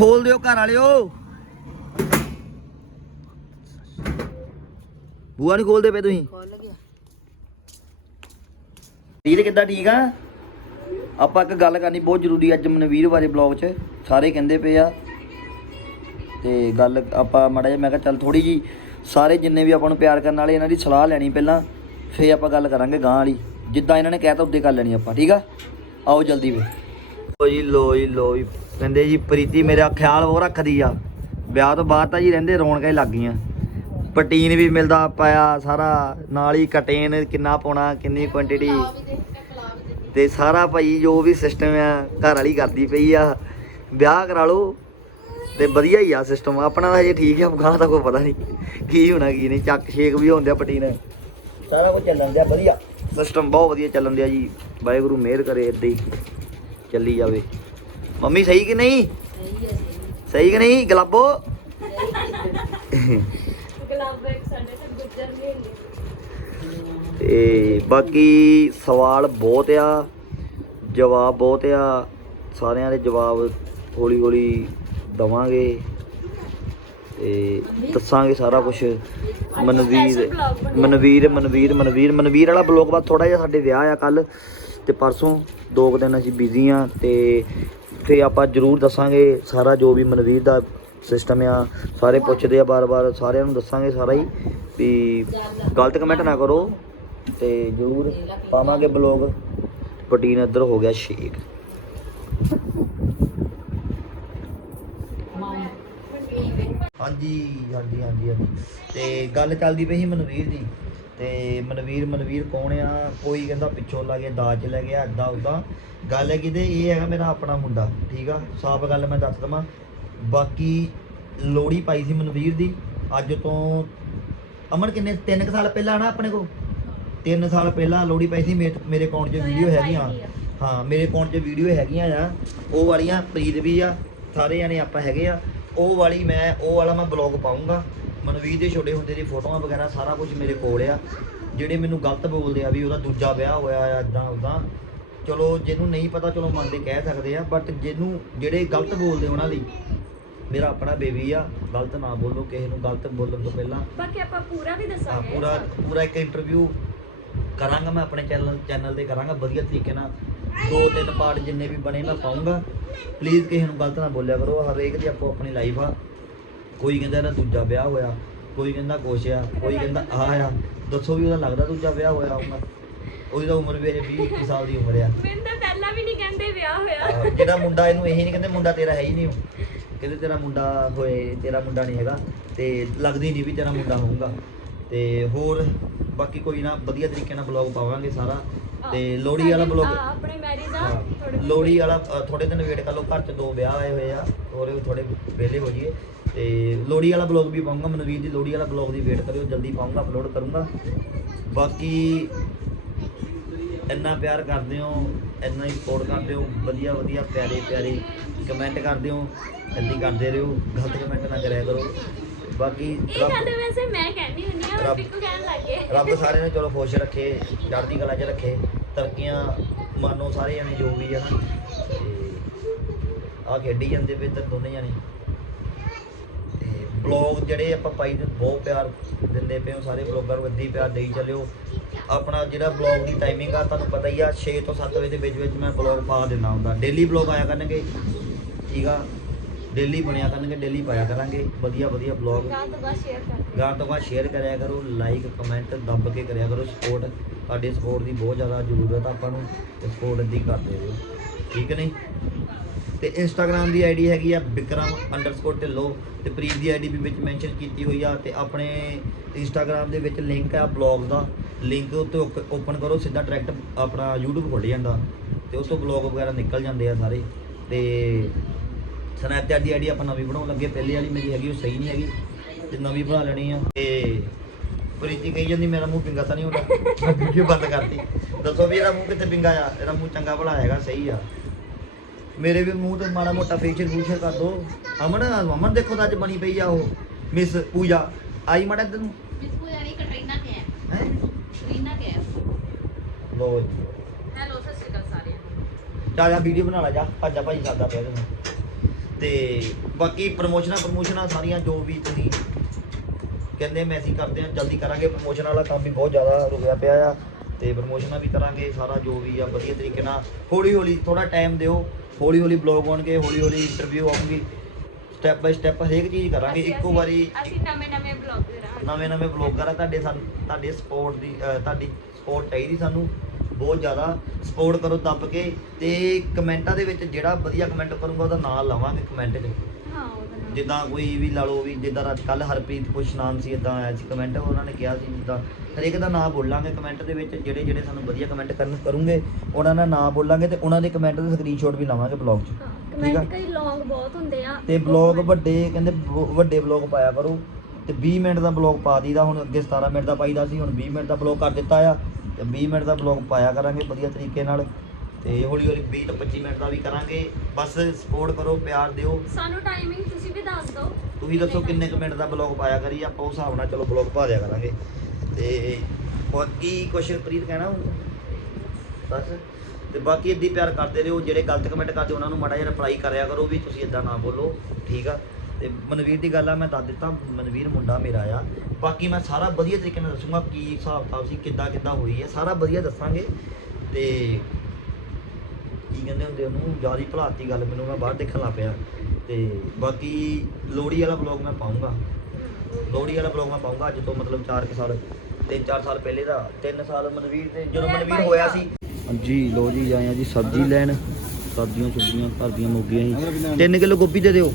ਖੋਲ ਦਿਓ ਘਰ ਵਾਲਿਓ। ਬੂਆ ਨਹੀਂ ਖੋਲਦੇ ਪਏ ਤੁਸੀਂ? ਖੋਲ ਗਿਆ। ਵੀਰ ਕਿੱਦਾਂ ਠੀਕ ਆ? ਆਪਾਂ ਇੱਕ ਗੱਲ ਕਰਨੀ ਬਹੁਤ ਜ਼ਰੂਰੀ ਅੱਜ ਮਨਵੀਰ ਬਾਰੇ ਬਲੌਗ 'ਚ। ਸਾਰੇ ਕਹਿੰਦੇ ਪਏ ਆ। ਤੇ ਗੱਲ ਆਪਾਂ ਮਾੜਾ ਜਿਹਾ ਮੈਂ ਕਿਹਾ ਚੱਲ ਥੋੜੀ ਜੀ ਸਾਰੇ ਜਿੰਨੇ ਵੀ ਆਪਾਂ ਨੂੰ ਪਿਆਰ ਕਰਨ ਵਾਲੇ ਇਹਨਾਂ ਦੀ ਸਲਾਹ ਲੈਣੀ ਪਹਿਲਾਂ। ਫੇਰ ਆਪਾਂ ਗੱਲ ਕਰਾਂਗੇ ਗਾਂ ਵਾਲੀ। ਜਿੱਦਾਂ ਇਹਨਾਂ ਨੇ ਕਹਿਤਾ ਉੱਦੇ ਕਰ ਲੈਣੀ ਆਪਾਂ ਠੀਕ ਆ? ਆਓ ਜਲਦੀ ਵੇ। ਲੋ ਜੀ ਲੋ ਜੀ ਲੋ ਜੀ। ਕਹਿੰਦੇ ਜੀ, ਪ੍ਰੀਤੀ ਮੇਰਾ ਖਿਆਲ ਉਹ ਰੱਖਦੀ ਆ। ਵਿਆਹ ਤੋਂ ਬਾਅਦ ਤਾਂ ਜੀ ਰਹਿੰਦੇ ਰੌਣਕਾਂ ਹੀ ਲੱਗ ਗਈਆਂ। ਪਟੀਨ ਵੀ ਮਿਲਦਾ ਪਾਇਆ ਸਾਰਾ ਨਾਲ ਹੀ ਕਟੇਨ ਕਿੰਨਾ ਪਾਉਣਾ, ਕਿੰਨੀ ਕੁਆਂਟੀਟੀ ਤੇ ਸਾਰਾ ਭਾਈ ਜੋ ਵੀ ਸਿਸਟਮ ਆ, ਘਰ ਵਾਲੀ ਕਰਦੀ ਪਈ ਆ। ਵਿਆਹ ਕਰਾ ਲਓ, ਤੇ ਵਧੀਆ ਹੀ ਆ ਸਿਸਟਮ ਆਪਣਾ ਤਾਂ ਜੇ ਠੀਕ ਆ ਗਾਂ ਦਾ ਕੋਈ ਪਤਾ ਨਹੀਂ ਕੀ ਹੋਣਾ, ਕੀ ਨਹੀਂ। ਚੱਕ ਸ਼ੇਕ ਵੀ ਹੁੰਦਿਆ ਪਟੀਨ ਸਾਰਾ ਕੁਝ ਚੱਲਣ ਦਿਆ, ਵਧੀਆ। ਸਿਸਟਮ ਬਹੁਤ ਵਧੀਆ ਚੱਲਣ ਦਿਆ ਜੀ। ਵਾਹਿਗੁਰੂ ਮਿਹਰ ਕਰੇ ਏਦਾਂ ਹੀ ਚੱਲੀ ਜਾਵੇ। ਮੰਮੀ ਸਹੀ ਕਿ ਨਹੀਂ? ਸਹੀ ਕਿ ਨਹੀਂ ਗਲਾਬੋ? ਗੁਲਾਬ ਇੱਕ ਸਾਡੇ ਤੇ ਗੁੱਜਰ ਬਾਕੀ ਸਵਾਲ ਬਹੁਤ ਆ ਜਵਾਬ ਬਹੁਤ ਆ ਸਾਰਿਆਂ ਦੇ ਜਵਾਬ ਹੌਲੀ ਹੌਲੀ ਦਵਾਂਗੇ ਤੇ ਦੱਸਾਂਗੇ ਸਾਰਾ ਕੁਝ ਮਨਵੀਰ ਮਨਵੀਰ ਮਨਵੀਰ ਮਨਵੀਰ ਮਨਵੀਰ ਵਾਲਾ ਬਲੌਗ ਬਾਅਦ ਥੋੜਾ ਜਿਹਾ ਸਾਡੇ ਵਿਆਹ ਆ ਕੱਲ ਤੇ ਪਰਸੋਂ ਦੋ ਦਿਨ ਅਸੀਂ ਬਿਜ਼ੀ ਆ ਤੇ ਫੇ ਆਪਾਂ ਜਰੂਰ ਦੱਸਾਂਗੇ, ਸਾਰਾ ਜੋ ਵੀ ਮਨਵੀਰ ਦਾ ਸਿਸਟਮ ਆ, ਸਾਰੇ ਪੁੱਛਦੇ ਆ ਬਾਰ-ਬਾਰ, ਸਾਰਿਆਂ ਨੂੰ ਦੱਸਾਂਗੇ ਸਾਰਾ ਹੀ, ਵੀ ਗਲਤ ਕਮੈਂਟ ਨਾ ਕਰੋ, ਤੇ ਜਰੂਰ ਪਾਵਾਂਗੇ ਬਲੌਗ ਪ੍ਰੋਟੀਨ ਇੱਧਰ ਹੋ ਗਿਆ ਸ਼ੇਕ ਹਾਂਜੀ ਹਾਂਜੀ ਹਾਂਜੀ ਹਾਂਜੀ। ਤੇ ਗੱਲ ਚੱਲਦੀ ਪਈ ਸੀ ਮਨਵੀਰ ਦੀ। ਤੇ ਮਨਵੀਰ ਮਨਵੀਰ ਕੌਣ ਆ? ਕੋਈ ਕਹਿੰਦਾ ਪਿੱਛੋਂ ਲਾ ਕੇ ਦਾਜ ਲੈ ਗਿਆ ਏਦਾਂ ਉਦਾਂ ਗੱਲ ਹੈ ਕਿਤੇ ਇਹ ਹੈਗਾ ਮੇਰਾ ਆਪਣਾ ਮੁੰਡਾ ਠੀਕ ਆ? ਸਾਫ਼ ਗੱਲ ਮੈਂ ਦੱਸ ਦਵਾਂ। ਬਾਕੀ ਲੋੜੀ ਪਾਈ ਸੀ ਮਨਵੀਰ ਦੀ। ਅੱਜ ਤੋਂ ਅਮਨ ਕਿੰਨੇ? 3 ਸਾਲ ਪਹਿਲਾਂ ਨਾ ਆਪਣੇ ਕੋਲ? 3 ਸਾਲ ਪਹਿਲਾਂ ਲੋੜੀ ਪਾਈ ਸੀ। ਮੇਰੇ ਮੇਰੇ ਅਕਾਊਂਟ 'ਚ ਵੀਡੀਓ ਹੈਗੀਆਂ। ਹਾਂ ਮੇਰੇ ਅਕਾਊਂਟ 'ਚ ਵੀਡੀਓ ਹੈਗੀਆਂ ਆ। ਉਹ ਵਾਲੀਆਂ ਪ੍ਰੀਤ ਵੀ ਆ। ਸਾਰੇ ਜਾਣੇ ਆਪਾਂ ਹੈਗੇ ਆ। ਉਹ ਵਾਲੀ ਮੈਂ ਉਹ ਵਾਲਾ ਮੈਂ ਬਲੌਗ ਪਾਉਂਗਾ ਮਨਵੀਰ ਦੇ ਛੋਟੇ ਹੁੰਦੇ ਦੀ ਫੋਟੋਆਂ ਵਗੈਰਾ ਸਾਰਾ ਕੁਝ ਮੇਰੇ ਕੋਲ ਆ। ਜਿਹੜੇ ਮੈਨੂੰ ਗਲਤ ਬੋਲਦੇ ਆ ਵੀ ਉਹਦਾ ਦੂਜਾ ਵਿਆਹ ਹੋਇਆ ਆ ਇਦਾਂ ਉਦਾਂ ਚਲੋ ਜਿਹਨੂੰ ਨਹੀਂ ਪਤਾ ਚਲੋ ਮੰਨਦੇ ਕਹਿ ਸਕਦੇ ਆ ਬਟ ਜਿਹਨੂੰ ਜਿਹੜੇ ਗਲਤ ਬੋਲਦੇ ਉਹਨਾਂ ਲਈ ਮੇਰਾ ਆਪਣਾ ਬੇਬੀ ਆ ਗਲਤ ਨਾ ਬੋਲੋ ਕਿਸੇ ਨੂੰ ਗਲਤ ਬੋਲਣ ਤੋਂ ਪਹਿਲਾਂ। ਬਾਕੀ ਆਪਾਂ ਪੂਰਾ ਵੀ ਹਾਂ, ਦੱਸਾਂਗੇ ਪੂਰਾ ਪੂਰਾ ਇੱਕ ਇੰਟਰਵਿਊ ਕਰਾਂਗਾ ਮੈਂ ਆਪਣੇ ਚੈਨਲ ਚੈਨਲ ਤੇ ਕਰਾਂਗਾ ਵਧੀਆ ਤਰੀਕੇ ਨਾਲ। ਦੋ ਤਿੰਨ ਪਾਰਟ ਜਿੰਨੇ ਵੀ ਬਣੇ ਮੈਂ ਪਾਉਂਗਾ ਪਲੀਜ਼ ਕਿਸੇ ਨੂੰ ਗਲਤ ਨਾ ਬੋਲਿਆ ਕਰੋ ਹਰੇਕ ਦੀ ਆਪੋ ਆਪਣੀ ਲਾਈਫ ਆ। ਕੋਈ ਕਹਿੰਦਾ ਇਹਦਾ ਦੂਜਾ ਵਿਆਹ ਹੋਇਆ ਕੋਈ ਕਹਿੰਦਾ ਕੁਛ ਆ ਕੋਈ ਕਹਿੰਦਾ ਆਹ ਆ ਦੱਸੋ ਵੀ ਉਹਦਾ ਲੱਗਦਾ ਦੂਜਾ ਵਿਆਹ ਹੋਇਆ ਹੋਊਗਾ। ਉਹਦੀ ਤਾਂ ਉਮਰ ਵੀ ਅਜੇ 20 21 ਸਾਲ ਦੀ ਉਮਰ ਆ। ਮੈਨੂੰ ਤਾਂ ਪਹਿਲਾਂ ਵੀ ਨਹੀਂ ਕਹਿੰਦੇ ਵਿਆਹ ਹੋਇਆ। ਆਹ, ਜਿਹੜਾ ਮੁੰਡਾ ਇਹਨੂੰ ਇਹੀ ਨਹੀਂ ਕਹਿੰਦੇ ਮੁੰਡਾ ਤੇਰਾ ਹੈ ਹੀ ਨਹੀਂ ਉਹ। ਕਹਿੰਦੇ ਤੇਰਾ ਮੁੰਡਾ ਹੋਏ ਤੇਰਾ ਮੁੰਡਾ ਨਹੀਂ ਹੈਗਾ ਤੇ ਲੱਗਦੀ ਨਹੀਂ ਵੀ ਤੇਰਾ ਮੁੰਡਾ ਹੋਊਗਾ। ਤੇ ਹੋਰ ਬਾਕੀ ਕੋਈ ਨਾ ਵਧੀਆ ਤਰੀਕੇ ਨਾਲ ਬਲੌਗ ਪਾਵਾਂਗੇ ਸਾਰਾ। ਤੇ ਲੋਹੜੀ ਵਾਲਾ ਬਲੌਗ ਆਪਣੇ ਮੈਰਿਜ ਆ ਥੋੜੇ ਲੋਹੜੀ ਵਾਲਾ ਥੋੜੇ ਦਿਨ ਵੇਟ ਕਰ ਲਓ ਘਰ 'ਚ ਦੋ ਵਿਆਹ ਆਏ ਹੋਏ ਆ ਹੋਰ ਵੀ ਥੋੜੇ ਵਿਹਲੇ ਹੋ ਜਾਈਏ। ਤੇ ਲੋਹੜੀ ਵਾਲਾ ਬਲੌਗ ਵੀ ਪਾਉਂਗਾ ਮਨਵੀਰ ਦੀ ਲੋਹੜੀ ਵਾਲਾ ਬਲੌਗ ਦੀ ਵੇਟ ਕਰਿਓ ਜਲਦੀ ਪਾਉਂਗਾ ਅਪਲੋਡ ਕਰੂੰਗਾ। ਬਾਕੀ ਇੰਨਾ ਪਿਆਰ ਕਰਦੇ ਹੋ ਇੰਨਾ ਹੀ ਸਪੋਰਟ ਕਰਦੇ ਹੋ ਵਧੀਆ ਵਧੀਆ ਪਿਆਰੇ ਪਿਆਰੇ ਕਮੈਂਟ ਕਰਦੇ ਹੋ ਇੰਨੀ ਕਰਦੇ ਰਹੋ ਗਲਤ ਕਮੈਂਟ ਨਾ ਕਰਿਆ ਕਰੋ। ਬਾਕੀ ਇਹ ਰੱਬ ਗੱਲ ਵੈਸੇ ਮੈਂ ਕਹਿੰਦੀ ਹੁੰਦੀ ਆ ਰੱਬ- ਪਿੱਕੂ ਕਹਿਣ ਲੱਗੇ ਰੱਬ ਸਾਰਿਆਂ ਨੂੰ ਚਲੋ ਖੁਸ਼ ਰੱਖੇ ਚੜ੍ਹਦੀ ਕਲਾ 'ਚ ਰੱਖੇ ਤਰੱਕੀਆਂ ਮਾਨੋ ਸਾਰੇ ਜਣੇ ਜੋ ਵੀ ਆ ਨਾ। ਆ ਖੇਡੀ ਜਾਂਦੇ ਪਏ ਤਾਂ ਦੋਨੇ ਜਣੇ। ਤੇ ਬਲੌਗ ਜਿਹੜੇ ਆਪਾਂ ਪਾਈ ਦੇ ਬਹੁਤ ਪਿਆਰ ਦਿੰਦੇ ਪਏ ਹੋ ਸਾਰੇ ਬਲੌਗਰ ਹੀ ਪਿਆਰ ਦੇਈ ਚੱਲਿਓ। ਆਪਣਾ ਜਿਹੜਾ ਬਲੌਗ ਦੀ ਟਾਈਮਿੰਗ ਆ ਤੁਹਾਨੂੰ ਪਤਾ ਹੀ ਆ 6 ਤੋਂ 7 ਵਜੇ ਦੇ ਵਿੱਚ ਵਿੱਚ ਮੈਂ ਬਲੌਗ ਪਾ ਦਿੰਦਾ ਹੁੰਦਾ। ਡੇਲੀ ਬਲੌਗ ਆਇਆ ਕਰਨਗੇ। ਠੀਕ ਆ? ਡੇਲੀ ਬਣਿਆ ਕਰਨਗੇ ਡੇਲੀ ਪਾਇਆ ਕਰਾਂਗੇ। ਵਧੀਆ ਵਧੀਆ ਬਲੌਗ ਗਾਂ ਤੋਂ ਬਾਅਦ ਸ਼ੇਅਰ ਕਰ ਗਾਂ ਤੋਂ ਬਾਅਦ ਸ਼ੇਅਰ ਕਰਿਆ ਕਰੋ ਲਾਈਕ ਕਮੈਂਟ ਦੱਬ ਕੇ ਕਰਿਆ ਕਰੋ। ਸਪੋਰਟ ਤੁਹਾਡੇ ਸਪੋਰਟ ਦੀ ਬਹੁਤ ਜ਼ਿਆਦਾ ਜ਼ਰੂਰਤ ਆ ਆਪਾਂ ਨੂੰ ਤੇ ਸਪੋਰਟ ਦੀ ਕਰਦੇ ਰਹੋ ਠੀਕ ਨਹੀਂ? ਤੇ ਇੰਸਟਾਗ੍ਰam ਦੀ ਆਈਡੀ ਹੈਗੀ ਆ ਵਿਕਰਮ ਢਿੱਲੋਂ। ਤੇ ਪ੍ਰੀਤ ਦੀ ਆਈਡੀ ਵੀ ਵਿੱਚ ਮੈਂਸ਼ਨ ਕੀਤੀ ਹੋਈ ਆ ਤੇ ਆਪਣੇ ਇੰਸਟਾਗ੍ਰam ਦੇ ਵਿੱਚ ਲਿੰਕ ਆ ਬਲੌਗ ਦਾ। ਲਿੰਕ ਉੱਤੇ ਓਪਨ ਕਰੋ ਸਿੱਧਾ ਡਾਇਰੈਕਟ ਆਪਣਾ YouTube ਖੁੱਲ ਜਾਂਦਾ। ਤੇ ਉਸ ਤੋਂ ਬਲੌਗ ਵਗੈਰਾ ਨਿਕਲ ਜਾਂਦੇ ਆ ਸਾਰੇ। ਤੇ ਸਨੈਪਚੈਟ ਦੀ ਆਈਡੀ ਆਪਾਂ ਨਵੀਂ ਬਣਾਉਣ ਲੱਗੇ ਪਹਿਲੀ ਵਾਲੀ ਮੇਰੀ ਹੈਗੀ ਉਹ ਸਹੀ ਨਹੀਂ ਹੈਗੀ। ਤੇ ਨਵੀਂ ਬਣਾ ਲੈਣੀ ਆ। ਤੇ ਪ੍ਰੀਤੀ ਕਹੀ ਜਾਂਦੀ ਮੇਰਾ ਮੂੰਹ ਪਿੰਗਾ ਤਾਂ ਨਹੀਂ ਹੁੰਦਾ। ਵੀਡੀਓ ਬੰਦ ਕਰਤੀ। ਦੱਸੋ ਵੀ ਇਹਦਾ ਮੂੰਹ ਕਿੱਥੇ ਪਿੰਗਾ ਆ? ਇਹਦਾ ਮੂੰਹ ਚੰਗਾ ਭਲਾ ਹੈਗਾ ਸਹੀ ਆ। ਮੇਰੇ ਵੀ ਮੂੰਹ ਤੇ ਮਾੜਾ ਮੋਟਾ ਫੇਸ਼ੀਅਲ ਫੂਸ਼ੀਅਲ ਕਰ ਦੋ। ਅਮਨ ਅਮਨ ਦੇਖੋ ਤਾਂ ਅੱਜ ਬਣੀ ਪਈ ਆ ਉਹ ਮਿਸ ਪੂਜਾ। ਆਈ ਮਾੜਾ ਇੱਧਰ ਨੂੰ। ਮਿਸ ਪੁਜਾਰੀ ਕਟਰੀਨਾ ਕੇ ਹੈ ਹੈ? ਕਟਰੀਨਾ ਕੇ ਹੈ ਲੋ ਹੈਲੋ ਸਤਿ ਸ਼੍ਰੀ ਅਕਾਲ ਚੱਲ ਆ ਵੀਡੀਓ ਬਣਾ ਲਾ ਜਾ। ਭੱਜਾ ਭਾਈ ਕਰਦਾ ਪਿਆ ਤੈਨੂੰ ਤੇ ਬਾਕੀ ਪ੍ਰਮੋਸ਼ਨਾਂ ਪ੍ਰਮੋਸ਼ਨਾਂ ਸਾਰੀਆਂ ਜੋ ਵੀ ਤੁਸੀਂ ਕਹਿੰਦੇ ਮੈਂ ਅਸੀਂ ਕਰਦੇ ਹਾਂ ਜਲਦੀ ਕਰਾਂਗੇ। ਪ੍ਰਮੋਸ਼ਨ ਵਾਲਾ ਕੰਮ ਵੀ ਬਹੁਤ ਜ਼ਿਆਦਾ ਰੁਕਿਆ ਪਿਆ ਆ ਤੇ ਪ੍ਰਮੋਸ਼ਨਾਂ ਵੀ ਕਰਾਂਗੇ ਸਾਰਾ ਜੋ ਵੀ ਆ ਵਧੀਆ ਤਰੀਕੇ ਨਾਲ। ਹੌਲੀ ਹੌਲੀ ਥੋੜਾ ਟਾਈਮ ਦਿਓ ਹੌਲੀ ਹੌਲੀ ਬਲੌਗ ਆਉਣਗੇ ਹੌਲੀ ਹੌਲੀ ਇੰਟਰਵਿਊ ਆਉਣਗੀ ਸਟੈਪ ਬਾਈ ਸਟੈਪ ਹਰੇਕ ਚੀਜ਼ ਕਰਾਂਗੇ ਇੱਕੋ ਵਾਰੀ ਅਸੀਂ ਨਵੇਂ ਨਵੇਂ ਬਲੌਗਰ ਆ ਨਵੇਂ ਨਵੇਂ ਬਲੌਗਰ ਆ ਤੁਹਾਡੇ ਸਾਨੂੰ ਤੁਹਾਡੇ ਸਪੋਰਟ ਦੀ ਤੁਹਾਡੀ ਸਪੋਰਟ ਚਾਹੀਦੀ ਸਾਨੂੰ। ਬਹੁਤ ਜ਼ਿਆਦਾ ਸਪੋਰਟ ਕਰੋ ਦੱਬ ਕੇ ਤੇ ਕਮੈਂਟਾਂ ਦੇ ਵਿੱਚ ਜਿਹੜਾ ਵਧੀਆ ਕਮੈਂਟ ਕਰੂੰਗਾ ਉਹਦਾ ਨਾਮ ਲਵਾਂਗੇ ਕਮੈਂਟ 'ਚ। ਹਾਂ ਉਹਦਾ ਨਾਮ ਜਿੱਦਾਂ ਕੋਈ ਵੀ ਲਾ ਲਓ ਵੀ ਜਿੱਦਾਂ ਅੱਜ ਕੱਲ ਹਰਪ੍ਰੀਤ ਕੁਛ ਨਾਮ ਸੀ ਇਦਾਂ ਆਇਆ ਸੀ ਕਮੈਂਟ ਉਹਨਾਂ ਨੇ ਕਿਹਾ ਸੀ ਜਿੱਦਾਂ ਹਰੇਕ ਦਾ ਨਾਮ ਬੋਲਾਂਗੇ ਕਮੈਂਟ ਦੇ ਵਿੱਚ ਜਿਹੜੇ ਜਿਹੜੇ ਸਾਨੂੰ ਵਧੀਆ ਕਮੈਂਟ ਕਰਨ ਕਰੂੰਗੇ ਉਹਨਾਂ ਦਾ ਨਾਮ ਬੋਲਾਂਗੇ ਤੇ ਉਹਨਾਂ ਦੇ ਕਮੈਂਟ ਦੇ ਸਕਰੀਨਸ਼ਾਟ ਵੀ ਲਾਵਾਂਗੇ ਬਲੌਗ 'ਚ ਠੀਕ ਆ? ਕਮੈਂਟ ਕਈ ਲੌਂਗ ਬਹੁਤ ਹੁੰਦੇ ਆ। ਤੇ ਬਲੌਗ ਵੱਡੇ ਕਹਿੰਦੇ ਬ- ਵੱਡੇ ਬਲੌਗ ਪਾਇਆ ਕਰੋ। ਤੇ 20 ਮਿੰਟ ਦਾ ਬਲੌਗ ਪਾ ਦਈਦਾ ਹੁਣ ਅੱਗੇ 17 ਮਿੰਟ ਦਾ ਪਾਈਦਾ ਸੀ ਹੁਣ 20 ਮਿੰਟ ਦਾ ਬਲੌਗ ਕਰ ਦਿੱਤਾ ਆ। ਤੇ 20 ਮਿੰਟ ਦਾ ਬਲੌਗ ਪਾਇਆ ਕਰਾਂਗੇ ਵਧੀਆ ਤਰੀਕੇ ਨਾਲ ਤੇ ਹੌਲੀ ਹੌਲੀ 20 ਤੋਂ 25 ਮਿੰਟ ਦਾ ਵੀ ਕਰਾਂਗੇ। ਬਸ ਸਪੋਰਟ ਕਰੋ ਪਿਆਰ ਦਿਓ। ਸਾਨੂੰ ਟਾਈਮਿੰਗ ਤੁਸੀਂ ਵੀ ਦੱਸ ਦਿਓ। ਤੁਸੀਂ ਦੱਸੋ ਕਿੰਨੇ ਕੁ ਮਿੰਟ ਦਾ ਬਲੌਗ ਪਾਇਆ ਕਰੀ ਆਪਾਂ ਉਸ ਹਿਸਾਬ ਨਾਲ ਚਲੋ ਬਲੌਗ ਪਾ ਦਿਆ ਕਰਾਂਗੇ। ਤੇ ਬਾਕੀ ਕੁਛ ਪ੍ਰੀਤ ਕਹਿਣਾ ਹੁਣ। ਬਸ ਤੇ ਬਾਕੀ ਇੱਦੀ ਪਿਆਰ ਕਰਦੇ ਰਹੋ ਜਿਹੜੇ ਗਲਤ ਕਮੈਂਟ ਕਰਦੇ ਉਹਨਾਂ ਨੂੰ ਮਾੜਾ ਜਿਹਾ ਰਿਪਲਾਈ ਕਰਿਆ ਕਰੋ ਵੀ ਤੁਸੀਂ ਇਦਾਂ ਨਾ ਬੋਲੋ ਠੀਕ ਆ? ਤੇ ਮਨਵੀਰ ਦੀ ਗੱਲ ਆ ਮੈਂ ਦੱਸ ਦਿੱਤਾ ਮਨਵੀਰ ਮੁੰਡਾ ਮੇਰਾ ਆ। ਬਾਕੀ ਮੈਂ ਸਾਰਾ ਵਧੀਆ ਤਰੀਕੇ ਨਾਲ ਦੱਸੂਗਾ ਕੀ ਹਿਸਾਬ ਕਿਤਾਬ ਸੀ ਕਿੱਦਾਂ ਕਿੱਦਾਂ ਹੋਈ ਹੈ ਸਾਰਾ ਵਧੀਆ ਦੱਸਾਂਗੇ। ਤੇ ਕੀ ਕਹਿੰਦੇ ਹੁੰਦੇ ਉਹਨੂੰ ਜ਼ਿਆਦਾ ਭਲਾਤੀ ਗੱਲ ਮੈਨੂੰ ਮੈਂ ਬਾਹਰ ਦੇਖਣ ਲੱਗ ਪਿਆ। ਤੇ ਬਾਕੀ ਲੋਹੜੀ ਵਾਲਾ ਬਲੌਗ ਮੈਂ ਪਾਉਂਗਾ ਲੋਹੜੀ ਵਾਲਾ ਬਲੌਗ ਮੈਂ ਪਾਉਂਗਾ ਅੱਜ ਤੋਂ ਮਤਲਬ 4 ਕੁ ਸਾਲ 3-4 ਸਾਲ ਪਹਿਲੇ ਦਾ 3 ਸਾਲ ਮਨਵੀਰ ਤੇ ਜਦੋਂ ਮਨਵੀਰ ਹੋਇਆ ਸੀ। ਜੀ ਲੋ ਜੀ ਆਏ ਆ ਜੀ ਸਬਜ਼ੀ ਲੈਣ। ਸਬਜ਼ੀਆਂ ਸੁਬਜ਼ੀਆਂ ਘਰ ਦੀਆਂ ਮੁੱਗੀਆਂ ਸੀ 3 ਕਿਲੋ ਗੋਭੀ ਦੇ ਦਿਓ।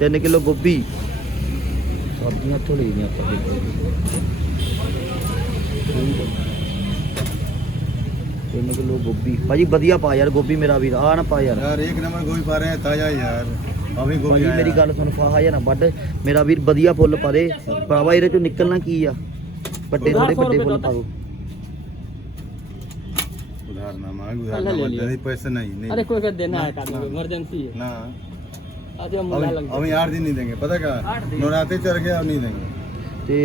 3 ਕਿਲੋ ਗੋਭੀ। ਸਬਜ਼ੀਆਂ ਤੋਂ ਲਈਆਂ ਆਪਾਂ ਤਿੰਨ ਕਿਲੋ ਗੋਭੀ। ਭਾਜੀ ਵਧੀਆ ਪਾ ਯਾਰ ਗੋਭੀ ਮੇਰਾ ਵੀਰ ਆ ਨਾ ਪਾ ਯਾਰ। ਯਾਰ ਇੱਕ ਨੰਬਰ ਗੋਭੀ ਪਾ ਰਹੇ ਤਾਜ਼ਾ ਯਾਰ। ਭਾਜੀ ਮੇਰੀ ਗੱਲ ਸੁਣ ਫਾਹਾ ਜਾਂ ਨਾ ਵੱਡ ਮੇਰਾ ਵੀਰ ਵਧੀਆ ਫੁੱਲ ਪਾ ਦੇ। ਭਰਾਵਾ ਇਹਦੇ ਚੋਂ ਨਿਕਲਣਾ ਕੀ ਆ? ਵੱਡੇ ਥੋੜੇ ਵੱਡੇ ਫੁੱਲ ਪਾ ਉਧਾਰ ਨਾ ਮਾਂਗ ਉਧਾਰ ਨਾ ਵੱਡੇ ਪੈਸੇ ਨਹੀਂ ਨਹੀਂ। ਅਰੇ ਕੋਈ ਕਰ ਦੇਣਾ ਹੈ ਕਰ ਇਮਰਜੈਂਸੀ ਹੈ। ਨਾ। आज हम अभी मुला लग अभी आठ दिन नहीं देंगे पता क्या नवरात्रि चढ़ गया अब नहीं देंगे ਤੇ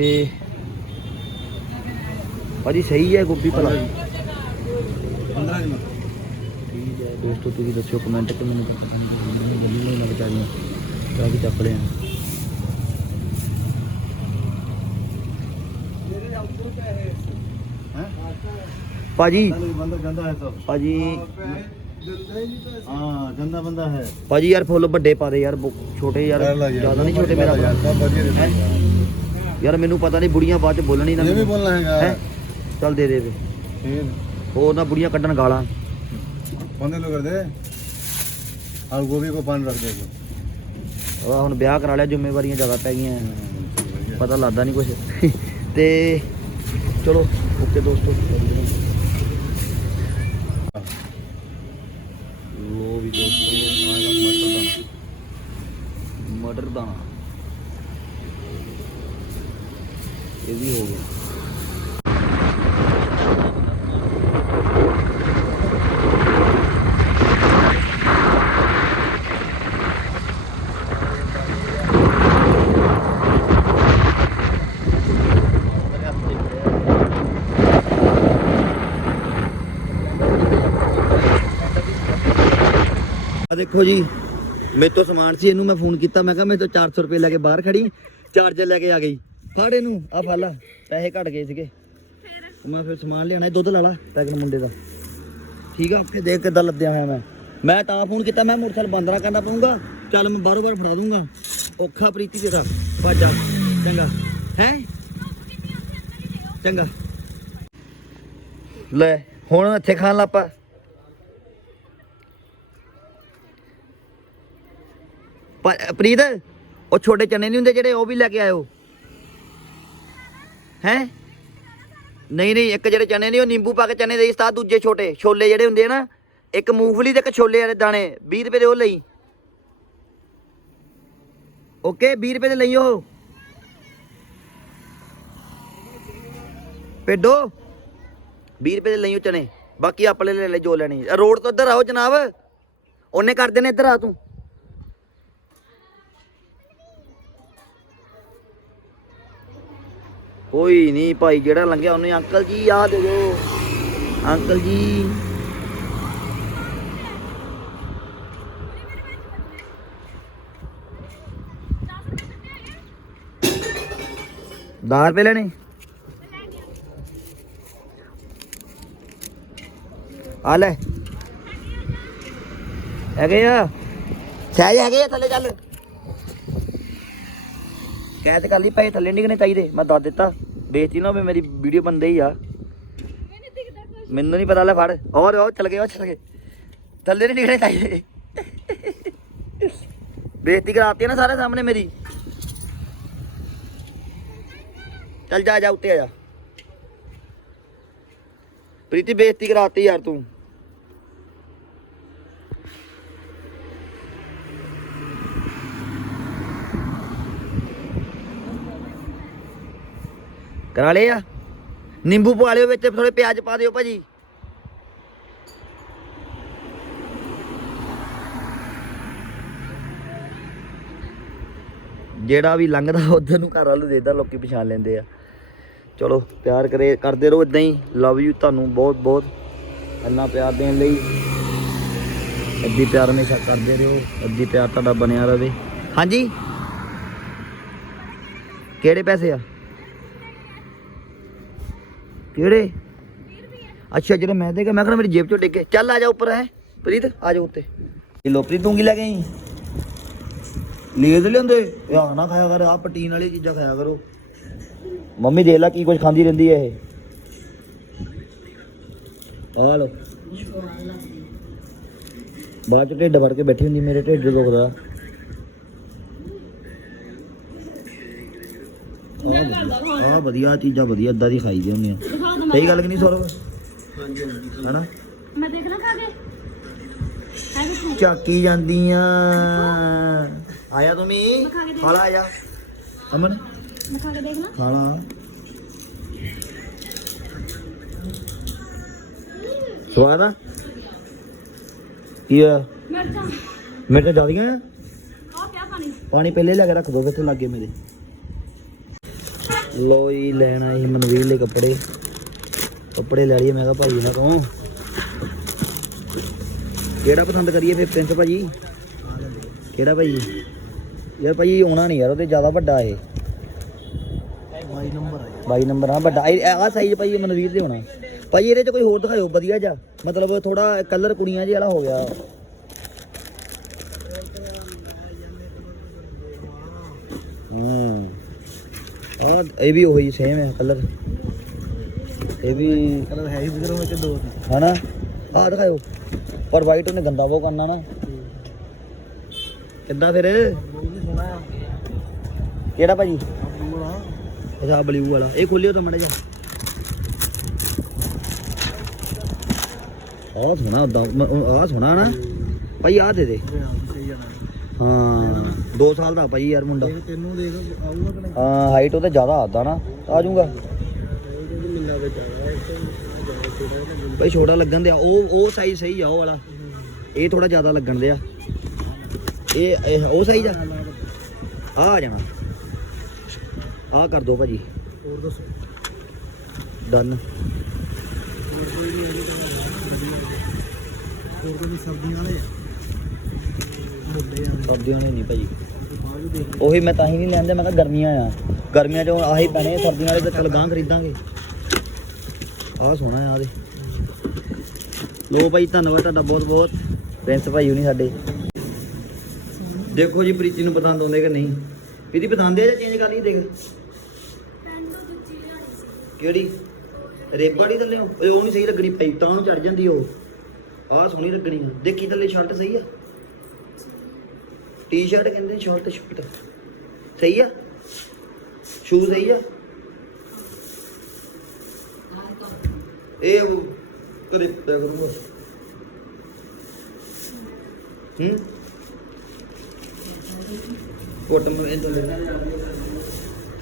ਭਾਜੀ ਸਹੀ ਹੈ ਗੋਭੀ ਭਲਾ पंद्रह दिन ਠੀਕ ਹੈ ਦੋਸਤੋ ਤੁਸੀਂ ਦੱਸਿਓ ਕਮੈਂਟ ਕਿ ਮੈਨੂੰ ਪਤਾ ਨਹੀਂ ਮੈਨੂੰ ਗੱਲੀ ਨਹੀਂ ਲੱਗ ਚਾਹੀਆਂ ਤਾਂ ਕਿ ਚੱਕ ਲਿਆ हैं? ਭਾਜੀ बंदा गंदा है सब ਭਾਜੀ ਭਾਜੀ ਯਾਰ ਫੁੱਲ ਵੱਡੇ ਪਾ ਦੇ ਯਾਰ ਛੋਟੇ ਯਾਰ ਜ਼ਿਆਦਾ ਨਹੀਂ ਛੋਟੇ ਮੇਰਾ ਯਾਰ ਮੈਨੂੰ ਪਤਾ ਨਹੀਂ ਬੁੜੀਆਂ ਬਾਅਦ ਚ ਬੋਲਣੀ ਨਾ ਇਹ ਬੋਲਣਾ ਹੈਗਾ। ਚੱਲ ਦੇ ਦੇ ਵੇ। ਹੋਰ ਨਾ ਬੁੜੀਆਂ ਕੱਢਣ ਗਾਲਾਂ। ਬੰਦੇ ਲੋ ਕਰਦੇ? ਔਰ ਗੋਭੀ ਕੋ ਪਾਣ ਰੱਖ ਦੇ ਆ ਹੁਣ ਵਿਆਹ ਕਰਾ ਲਿਆ ਜ਼ਿੰਮੇਵਾਰੀਆਂ ਜ਼ਿਆਦਾ ਪੈ ਗਈਆਂ। ਪਤਾ ਲੱਗਦਾ ਨਹੀਂ ਕੁਝ ਤੇ ਚਲੋ ਓਕੇ ਦੋਸਤੋ। ਲੋ ਵੀ ਦੋਸਤੋ ਆਏਗਾ ਮਟਰ ਦਾਣਾ ਮਟਰ ਦਾਣਾ। ਇਹ ਵੀ ਹੋ ਗਿਆ। ਆ ਦੇਖੋ ਜੀ ਮੇਰੇ ਤੋਂ ਸਮਾਨ ਸੀ ਇਹਨੂੰ ਮੈਂ ਫੋਨ ਕੀਤਾ ਮੈਂ ਕਿਹਾ ਮੇਰੇ ਤੋਂ 400 ਰੁਪਏ ਲੈ ਕੇ ਬਾਹਰ ਖੜੀ ਚਾਰਜਰ ਲੈ ਕੇ ਆ ਗਈ। ਫੜ ਇਹਨੂੰ ਆ ਫੜ ਲਾ ਪੈਸੇ ਘਟ ਗਏ ਸੀਗੇ। ਮੈਂ ਫਿਰ ਸਮਾਨ ਲਿਆਣਾ ਦੁੱਧ ਲਾ ਲਾ ਪੈਕਨ ਮੁੰਡੇ ਦਾ। ਠੀਕ ਆ ਫਿਰ ਦੇਖ ਕਿੱਦਾਂ ਲੱਦਿਆ ਹੋਇਆ ਮੈਂ। ਮੈਂ ਤਾਂ ਫੋਨ ਕੀਤਾ ਮੈਂ ਮੋਟਰਸਾਈਕਲ ਬੰਦ ਨਾ ਕਰਨਾ ਪਊਗਾ ਚੱਲ ਮੈਂ ਬਾਰੋ ਬਾਰ ਫੜਾ ਦੂੰਗਾ। ਔਖਾ ਪ੍ਰੀਤੀ ਤੇਰਾ। ਭਾਜਾ ਚੰਗਾ। ਹੈ? ਚੰਗਾ। ਲੈ ਹੁਣ ਇੱਥੇ ਖਾਣ ਲੱਪਾ ਪ- ਪ੍ਰੀਤ, ਉਹ ਛੋਟੇ ਚਨੇ ਨਹੀਂ ਹੁੰਦੇ ਜਿਹੜੇ, ਉਹ ਵੀ ਲੈ ਕੇ ਆਇਓ। ਹੈ? ਨਹੀਂ ਨਹੀਂ, ਇੱਕ ਜਿਹੜੇ ਚਨੇ ਨਹੀਂ ਉਹ ਨਿੰਬੂ ਪਾ ਕੇ ਚਨੇ ਦੇ ਸਤਾ ਦੂਜੇ ਛੋਟੇ, ਛੋਲੇ ਜਿਹੜੇ ਹੁੰਦੇ ਆ ਨਾ, ਇੱਕ ਮੂੰਗਫਲੀ ਤੇ ਇੱਕ ਛੋਲੇ ਵਾਲੇ ਦਾਣੇ 20 ਰੁਪਏ ਦੇ ਉਹ ਲਈ। ਓਕੇ 20 ਰੁਪਏ ਦੇ ਲਈ ਉਹ। ਪੇਡੋ 20 ਰੁਪਏ ਦੇ ਲਈ ਉਹ ਚਨੇ, ਬਾਕੀ ਆਪਣੇ ਲੈ ਲੈ, ਜੋ ਲੈਣੀ। ਰੋਡ ਤੋਂ ਇੱਧਰ ਆਓ ਜਨਾਬ। ਉਹਨੇ ਕਰਦੇ ਨੇ ਇੱਧਰ ਆ ਤੂੰ। ਕੋਈ ਨਹੀਂ ਭਾਈ ਜਿਹੜਾ ਲੰਘਿਆ ਉਹਨੇ ਅੰਕਲ ਜੀ ਆ ਦੇ ਦਿਓ। ਅੰਕਲ ਜੀ। ਦਾਰ ਰੁਪਏ ਲੈਣੇ? ਆ ਲੈ। ਹੈਗੇ ਆ? ਸਹੀ ਹੈਗੇ ਆ ਥੱਲੇ ਚੱਲ। ਕੈਦ ਕਰ ਲਈ ਪਏ ਥੱਲੇ ਨਹੀਂ ਨਿਕਣੇ ਚਾਹੀਦੇ। ਮੈਂ ਦੱਸ ਦਿੱਤਾ। ਬੇਇੱਜ਼ਤੀ ਨਾ ਹੋਵੇ, ਮੇਰੀ ਵੀਡੀਓ ਬੰਦੇ ਹੀ ਆ। ਮੈਨੂੰ ਨਹੀਂ ਪਤਾ ਲੈ ਫੜ। ਔਰ ਉਹ ਚਲ ਗਏ ਉਹ ਚਲ ਗਏ। ਥੱਲੇ ਨਹੀਂ ਨਿਕਣੇ ਚਾਹੀਦੇ ਬੇਇੱਜ਼ਤੀ ਕਰਾਤੀ ਨਾ ਸਾਰੇ ਸਾਹਮਣੇ ਮੇਰੀ। ਚੱਲ ਜਾ ਜਾ, ਉੱਤੇ ਆ ਜਾ। ਪ੍ਰੀਤੀ, ਬੇਇੱਜ਼ਤੀ ਕਰਾਤੀ ਯਾਰ ਤੂੰ। ਕਰਾ ਲਏ ਆ? ਨਿੰਬੂ ਪਾ ਲਿਓ ਵਿੱਚ ਥੋੜੇ ਪਿਆਜ਼ ਪਾ ਦਿਓ ਭਾਜੀ। ਜਿਹੜਾ ਵੀ ਲੰਘਦਾ, ਉਧਰ ਨੂੰ ਘਰ ਵਾਲੇ ਦੇਦਾ, ਲੋਕੀ ਪਛਾਣ ਲੈਂਦੇ ਆ। ਚਲੋ, ਪਿਆਰ ਕਰੇ, ਕਰਦੇ ਰਹੋ ਇਦਾਂ ਹੀ। ਲਵ ਯੂ ਤੁਹਾਨੂੰ ਬਹੁਤ ਬਹੁਤ। ਇੰਨਾ ਪਿਆਰ ਦੇਣ ਲਈ। ਅੱਧੀ ਪਿਆਰ ਹਮੇਸ਼ਾ ਕਰਦੇ ਰਹੋ। ਅੱਧੀ ਪਿਆਰ ਤੁਹਾਡਾ ਬਣਿਆ ਰਵੇ ਹਾਂਜੀ? ਕਿਹੜੇ ਪੈਸੇ ਆ? ਕਿਹੜੇ? ਅੱਛਾ, ਜਿਹੜੇ ਮੈਂ ਦੇਗਾ ਮੈਂ ਕਹਿੰਦਾ ਮੇਰੀ ਜੇਬ ਚੋਂ ਡਿੱਗੇ ਚੱਲ ਆ ਜਾ ਉੱਪਰ ਹੈ ਪ੍ਰੀਤ, ਆ ਜਾ ਉੱਤੇ। ਇਹ ਲੋ ਪ੍ਰੀਤ, ਤੂੰ ਕੀ ਲੈ ਗਈ ਲੇਜ਼ ਲਿਆਂਦੇ ਇਹ ਆ ਨਾ ਖਾਇਆ ਕਰ ਆ ਪ੍ਰੋਟੀਨ ਵਾਲੀ ਚੀਜ਼ਾਂ ਖਾਇਆ ਕਰੋ। ਮੰਮੀ ਦੇਖ ਲੈ ਕੀ ਕੁਝ ਖਾਂਦੀ ਰਹਿੰਦੀ ਹੈ ਇਹ। ਆ ਲੋ ਬਾਅਦ ਚ ਢਿੱਡ ਭਰ ਕੇ ਬੈਠੀ ਹੁੰਦੀ, ਮੇਰੇ ਢਿੱਡ ਦੁਖਦਾ। ਆ ਵਧੀਆ ਚੀਜ਼ਾਂ, ਵਧੀਆ ਇਦਾਂ ਦੀ ਖਾਈ ਦੀਆਂ ਹੁੰਦੀਆਂ। ਸਹੀ ਗੱਲ ਕਿ ਨਹੀਂ ਸੌਰਵ? ਹਨਾ? ਮੈਂ ਦੇਖਣਾ ਖਾ ਕੇ। ਹੈ ਵੀ ਤੂੰ ਚਾਕੀ ਜਾਂਦੀਆਂ। ਆਇਆ ਤੁਮੀ ਖਾ ਕੇ ਦੇਖ। ਖਾਲਾ ਆਇਆ। ਅਮਨ? ਮੈਂ ਖਾ ਕੇ ਦੇਖਣਾ ਖਾਲਾ। ਸਵਾਦ ਆ? ਕੀ ਆ ਮਿਰਚਾਂ। ਮੇਰੇ ਤਾਂ ਜ਼ਿਆਦੀਆਂ ਆ? ਆ ਪਿਆ ਪਾਣੀ? ਪਾਣੀ ਪਹਿਲੇ ਲੈ ਕੇ ਰੱਖ ਦੋ ਫਿਰ ਲੱਗੇ ਮੇਰੇ। ਲੋ ਜੀ ਲੈਣ ਸੀ ਮਨਵੀਰ ਲਈ ਕੱਪੜੇ। ਕੱਪੜੇ ਲੈ ਲਈਏ। ਮੈਂ ਕਿਹਾ ਭਾਈ ਇਹਨਾਂ ਤੋਂ। ਕਿਹੜਾ ਪਸੰਦ ਕਰੀਏ ਫਿਰ ਪ੍ਰਿੰਸ ਭਾਜੀ? ਕਿਹੜਾ ਭਾਈ? ਯਾਰ ਭਾਈ ਆਉਣਾ ਨਹੀਂ ਯਾਰ ਉਹਦੇ ਜ਼ਿਆਦਾ ਵੱਡਾ ਇਹ। 22 ਨੰਬਰ ਆ 22 ਨੰਬਰ ਆ ਵੱਡਾ। ਆਹ ਸਾਈਜ਼ ਭਾਈ ਮਨਵੀਰ ਦੇ ਹੋਣਾ। ਭਾਈ ਇਹਦੇ ਚ ਕੋਈ ਹੋਰ ਦਿਖਾਇਓ ਵਧੀਆ ਜਾ ਮਤਲਬ ਥੋੜਾ ਕਲਰ ਕੁੜੀਆਂ ਜਿਹਾ ਵਾਲਾ ਹੋ ਗਿਆ। ਹੂੰ। ਆ ਇਹ ਵੀ ਉਹੀ ਸੇਮ ਹੈ ਕਲਰ ਇਹ ਵੀ ਕਲਰ ਹੈ ਹੀ ਬੁਜਰੋਂ ਵਿੱਚ ਦੋ ਹਨਾ? ਆ ਦਿਖਾਓ ਪਰ ਵਾਈਟ ਉਹਨੇ ਗੰਦਾ ਬਹੁ ਕਰਨਾ ਨਾ। ਕਿੱਦਾਂ ਫਿਰ? ਕਿਹੜਾ ਭਾਜੀ? ਅੱਛਾ ਬਲੂ ਵਾਲਾ। ਇਹ ਖੋਲਿਓ ਤਾਂ ਮੜਾ ਜਾ ਆਹ ਸੋਣਾ ਆਹ ਸੋਣਾ ਨਾ। ਭਾਈ ਆਹ ਦੇ ਦੇ। ਹਾਂ 2 ਸਾਲ ਦਾ ਭਾਈ ਯਾਰ ਮੁੰਡਾ। ਹਾਂ ਹਾਈਟ ਉਹਦਾ ਜ਼ਿਆਦਾ ਆਦਾ ਨਾ। ਆ ਜਾਊਗਾ। ਭਾਈ ਛੋਟਾ ਲੱਗਣ ਦੇ ਆ ਉਹ ਉਹ ਸਾਈਜ਼ ਸਹੀ ਆ ਉਹ ਵਾਲਾ। ਇਹ ਥੋੜਾ ਜ਼ਿਆਦਾ ਲੱਗਣ ਦੇ ਆ ਇਹ ਇਹ ਉਹ ਸਾਈਜ਼ ਆ? ਆ ਆ ਜਾਣਾ। ਆ ਕਰ ਦੋ ਭਾਜੀ। ਹੋਰ ਦੱਸੋ। ਡਨ ਹੋਰ ਕੋਈ ਵਾਲੇ ਆ? ਨਹੀਂ ਭਾਜੀ। ਉਹੀ ਮੈਂ ਤਾਂ ਹੀ ਨਹੀਂ ਲੈਂਦੇ ਮੈਂ ਕਿਹਾ ਗਰਮੀਆਂ ਆ। ਗਰਮੀਆਂ 'ਚ ਆਹੀ ਪੈਣੇ ਸਰਦੀਆਂ ਵਾਲੇ ਤਾਂ ਚਲ ਗਾਂ ਖਰੀਦਾਂਗੇ। ਆਹ ਸੋਹਣਾ ਯਾਰ ਦੇ ਲੋ ਭਾਈ, ਧੰਨਵਾਦ ਤੁਹਾਡਾ ਬਹੁਤ ਬਹੁਤ। ਪ੍ਰਿੰਸ ਭਾਈ ਨਹੀਂ ਸਾਡੇ। ਦੇਖੋ ਜੀ, ਪ੍ਰੀਤੀ ਨੂੰ ਪਸੰਦ ਆਉਂਦੇ ਕਿ ਨਹੀਂ? ਪ੍ਰੀਤੀ, ਪਸੰਦ ਹੈ ਜਾਂ ਚੇਂਜ ਕਰ ਲਈ ਦੇਖ? ਕਿਹੜੀ? ਰੇਬਾੜੀ ਥੱਲੇ ਓਏ ਉਹ ਨਹੀਂ ਸਹੀ ਲੱਗਣੀ, ਭਾਈ, ਤਾਂ ਨੂੰ ਚੜ ਜਾਂਦੀ ਉਹ। ਆਹ ਸੋਹਣੀ ਲੱਗਣੀ ਆ। ਦੇਖੀ ਥੱਲੇ ਸ਼ਰਟ ਸਹੀ ਆ? ਟੀ-ਸ਼ਰਟ ਕਹਿੰਦੇ ਸ਼ਰਟ ਸ਼ਰਟ ਸਹੀ ਆ? ਸ਼ੂ ਸਹੀ ਆ? ਇਹ ਉਹ ਕਰੇ ਪਿਆ ਕਰੂੰਗਾ। ਹੂੰ? ਕੋਟ ਮੈਂ ਇਹ ਤੋਂ ਲੈ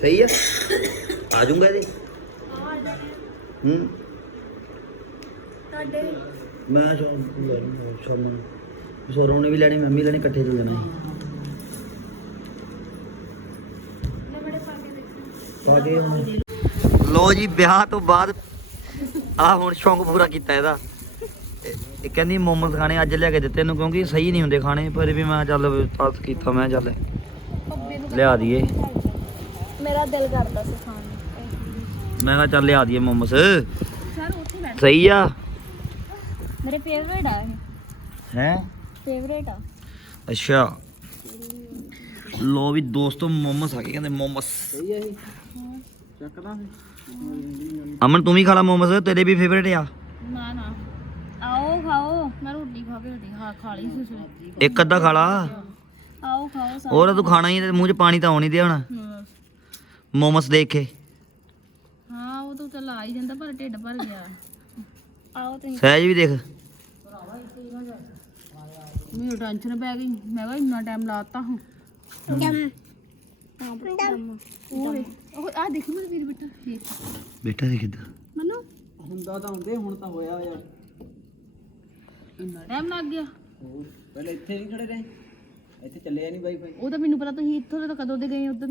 ਸਹੀ ਆ? ਆ ਜਾਊਂਗਾ ਇਹਦੇ। ਹੂੰ? ਤੁਹਾਡੇ? ਮੈਂ ਸ਼ਾਮ ਨੂੰ ਲੈ ਲੂੰਗਾ ਸ਼ਾਮ ਨੂੰ। ਸੋਰੋਂ ਨੇ ਵੀ ਲੈਣੀ ਮੰਮੀ ਲੈਣੀ ਇਕੱਠੇ ਚੱਲ ਜਾਣਾ ਪਾ ਕੇ ਹੁਣ ਲੋ ਜੀ ਵਿਆਹ ਤੋਂ ਬਾਅਦ ਆ ਹੁਣ ਸ਼ੌਂਕ ਪੂਰਾ ਕੀਤਾ ਇਹਦਾ। ਇਹ- ਕਹਿੰਦੀ ਮੋਮੋਸ ਖਾਣੇ ਅੱਜ ਲਿਆ ਕੇ ਦਿੱਤੇ ਇਹਨੂੰ ਕਿਉਂਕਿ ਸਹੀ ਨਹੀਂ ਹੁੰਦੇ ਖਾਣੇ ਪਰ ਵੀ ਮੈਂ ਚੱਲ ਪਾਸ ਕੀਤਾ ਮੈਂ ਚੱਲ ਲਿਆ ਦਈਏ। ਮੇਰਾ ਦਿਲ ਕਰਦਾ ਸੀ ਖਾਣ ਨੂੰ। ਮੈਂ ਕਿਹਾ ਚੱਲ ਲਿਆ ਦਈਏ ਮੋਮਸ। ਸਰ ਉੱਥੇ ਬੈਠ। ਸਹੀ ਆ। ਮੇਰੇ ਫੇਵਰੇਟ ਆ ਇਹ। ਹੈ? ਫੇਵਰੇਟ ਆ। ਅੱਛਾ। ਲੋ ਵੀ ਦੋਸਤੋ ਮੋਮਸ ਆ ਗਏ ਕਹਿੰਦੇ ਮੋਮਸ। ਸਹੀ ਹੈ ਇਹ। ਚੱਕਦਾ ਅਮਨ ਤੂੰ ਵੀ ਖਾ ਲਾ ਮੋਮਸ ਤੇਰੇ ਵੀ ਫੇਵਰੇਟ ਆ। ਨਾ ਨਾ। ਆਓ ਖਾਓ। ਮੈਂ ਰੋਟੀ ਖਾ ਕੇ ਰੋਟੀ ਖਾ ਖਾ ਲਈ ਸੀ ਸਵੇਰੇ। ਇੱਕ ਅੱਧਾ ਖਾ ਲਾ। ਆਓ ਖਾਓ ਸਾਰੇ। ਹੋਰ ਤੂੰ ਖਾਣਾ ਹੀ ਤੇ ਮੂੰਹ 'ਚ ਪਾਣੀ ਤਾਂ ਆਉਣੀ ਦੇ ਹੁਣ। ਹਮ। ਮੋਮਸ ਦੇਖ ਕੇ। ਹਾਂ ਉਹ ਤਾਂ ਚੱਲ ਆ ਹੀ ਜਾਂਦਾ ਪਰ ਢਿੱਡ ਭਰ ਗਿਆ। ਆਓ ਤੁਸੀਂ। ਸਹਿਜ ਵੀ ਦੇਖ। ਮੈਨੂੰ ਟੈਨਸ਼ਨ ਪੈ ਗਈ। ਮੈਂ ਕਿਹਾ ਇੰਨਾ ਟਾਈਮ ਲਾਤਾ ਹਾਂ। ਉਹ ਆ ਦੇਖੀ ਮੇਰੇ ਵੀਰ ਬੇਟਾ ਦੇਖ ਬੇਟਾ ਕਿੱਦਾਂ? ਮਨੂ? ਹੁੰਦਾ ਤਾਂ ਹੁੰਦੇ ਹੁਣ ਤਾਂ ਹੋਇਆ ਯਾਰ ਇੰਨਾ ਟਾਈਮ ਲੱਗ ਗਿਆ। ਪਹਿਲੇ ਇੱਥੇ ਨਹੀਂ ਖੜੇ ਰਹੇ। ਇੱਥੇ ਚੱਲਿਆ ਨਹੀਂ ਵਾਈਫਾਈ ਉਹ ਤਾਂ ਮੈਨੂੰ ਪਤਾ ਤੁਸੀਂ ਇੱਥੋਂ ਦੇ ਤਾਂ ਕਦੋਂ ਦੇ ਗਏ ਉਦੋਂ।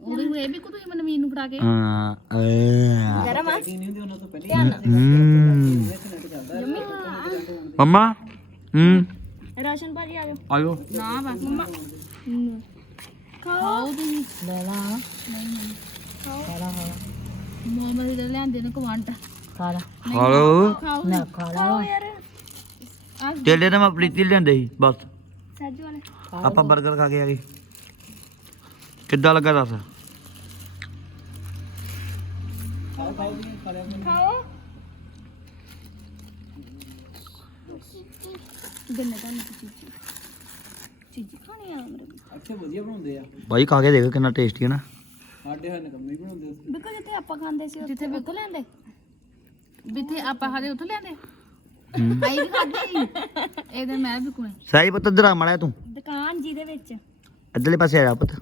ਉਹਦੇ ਇਹ ਵੀ ਕੋ ਤੁਸੀਂ ਮਨਵੀਰ ਨੂੰ ਫੜਾ ਕੇ। ਹਾਂ ਅਹ। ਗਰਮ ਆ। ਨਹੀਂ ਹੁੰਦੀ ਉਹਨਾਂ ਤੋਂ ਪਹਿਲੇ ਹਮ। ਮੰਮਾ। ਹੂੰ। ਰਾਸ਼ਨ ਭਾਜੀ ਆ ਜਾਓ। ਆਇਓ। ਨਾ ਬਸ। ਮੰਮਾ। ਖਾਓ। ਤੁਸੀਂ ਲੈ ਲਾ ਨਹੀਂ ਖਾਓ। ਖਾ ਲਾ। ਮੋਮਾ ਦੇ ਲਿਆਂਦੇ ਨੇ ਕਵਾਂਟ ਹਾਲੋ ਖਾਓ ਨਾ ਖਾ ਲਾ ਯਾਰ। ਆ ਤੇਲੇ ਤਾਂ ਮੈਂ ਪ੍ਰੀਤੀ ਲਿਆਂਦੇ ਸੀ ਬਸ। ਸੱਜ ਵਾਲੇ। ਆਪਾਂ 버ਗਰ ਖਾ ਕੇ ਆ ਗਏ। ਕਿੱਦਾਂ ਲੱਗਾ ਦੱਸ? ਖਾਓ। ਦਿਨ ਤਾਂ ਨਹੀਂ ਚੀਜ਼ੀ। ਚੀਜ਼ੀ ਖਾਣੀ ਆ ਮੇਰੇ ਇੱਥੇ ਵਧੀਆ ਬਣਾਉਂਦੇ ਆ। ਭਾਈ ਖਾ ਕੇ ਦੇਖ ਕਿੰਨਾ ਟੇਸਟੀ ਹੈ ਨਾ। ਸਾਡੇ ਹਨ ਕੰਮੇ ਬਣਾਉਂਦੇ ਬਿਕੋ ਜਿੱਥੇ ਆਪਾਂ ਖਾਂਦੇ ਸੀ ਜਿੱਥੇ ਬਿਕੋ ਲੈਂਦੇ ਜਿੱਥੇ ਆਪਾਂ ਖਾਦੇ ਉੱਥੋਂ ਲੈਂਦੇ ਆਈ ਵੀ ਖਾਦੇ ਸੀ ਇਹਦੇ ਮੈਂ ਵੀ ਕੋਲੇ ਸਹਿਜ ਪੁੱਤ ਇੱਧਰ ਆ ਮੜਿਆ ਤੂੰ। ਦੁਕਾਨ ਜਿਹਦੇ ਵਿੱਚ। ਇੱਧਰਲੇ ਪਾਸੇ ਆ ਪੁੱਤ।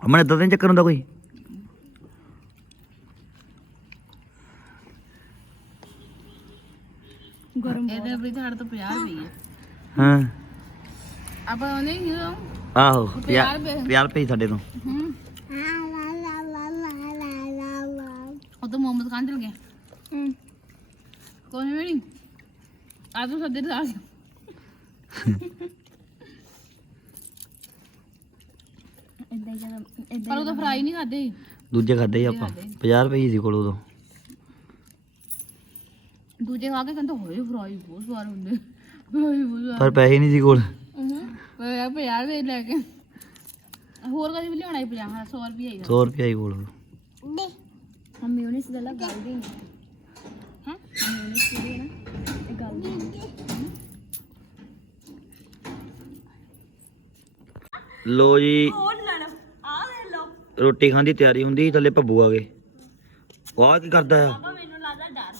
ਅਮਨ ਤਾਂ ਨੀ ਚੱਕਰ ਹੁੰਦਾ ਕੋਈ? ਗਰਮ ਇਹਦੇ ਵੀ ਸਾਡੇ ਤੋਂ 50 ਰੁਪਏ ਆ। ਹਾਂ। ਆਪਾਂ ਉਹਨੇ ਹੀ ਆਹੋ ਪੰਜਾਹ ਰੁਪਏ। 50 ਰੁਪਏ ਸਾਡੇ ਤੋਂ। ਹੂੰ। ਉਹ ਤਾਂ ਮੋਮਸ ਖਾਣ ਚਲ ਗਿਆ ਹੂੰ। ਕੋਈ ਵੀ ਨਹੀਂ। ਆ ਤੂੰ ਸੱਦੇ ਤੇ ਆ ਗਿਆ ਇਦਾਂ ਜ਼ਿਆਦਾ ਪਰ ਉਹ ਤਾਂ ਫਰਾਈ ਨਹੀਂ ਖਾਦੇ ਦੂਜੇ ਖਾਦੇ ਸੀ ਆਪਾਂ। 50 ਰੁਪਏ ਸੀ ਕੋਲ ਉਦੋਂ। ਦੂਜੇ ਖਾ ਕੇ ਕਹਿੰਦਾ ਹੋਏ ਫਰਾਈ ਬਹੁਤ ਸਵਾਦ ਹੁੰਦੇ। ਫਰਾਈ ਬਹੁਤ ਸਵਾਦ ਪਰ ਪੈਸੇ ਨਹੀਂ ਸੀ ਕੋਲ। ਹੂੰ ਮੈਂ ਪੰਜਾਹ ਰੁਪਏ ਲੈ ਕੇ। ਹੋਰ ਕਦੀ ਵੀ ਲਿਆਉਣਾ ਸੀ 50 100 ਰੁਪਏ ਹੀ 100 ਰੁਪਏ ਹੀ ਕੋਲ। ਹਮ ਮਿਊਨਿਸ ਦਾ ਲੱਗ ਗੱਲ ਦੀ ਹਾਂ ਮਿਊਨਿਸ ਦੀ ਹੈ ਨਾ ਇਹ ਗੱਲ ਦੀ। ਲੋ ਜੀ। ਆ ਰੋਟੀ ਖਾਣ ਦੀ ਤਿਆਰੀ ਹੁੰਦੀ ਥੱਲੇ ਭੱਬੂ ਆ ਗਏ। ਉਹ ਆ ਕੀ ਕਰਦਾ ਆ ਬਾਬਾ ਮੈਨੂੰ ਲੱਗਦਾ ਡਰ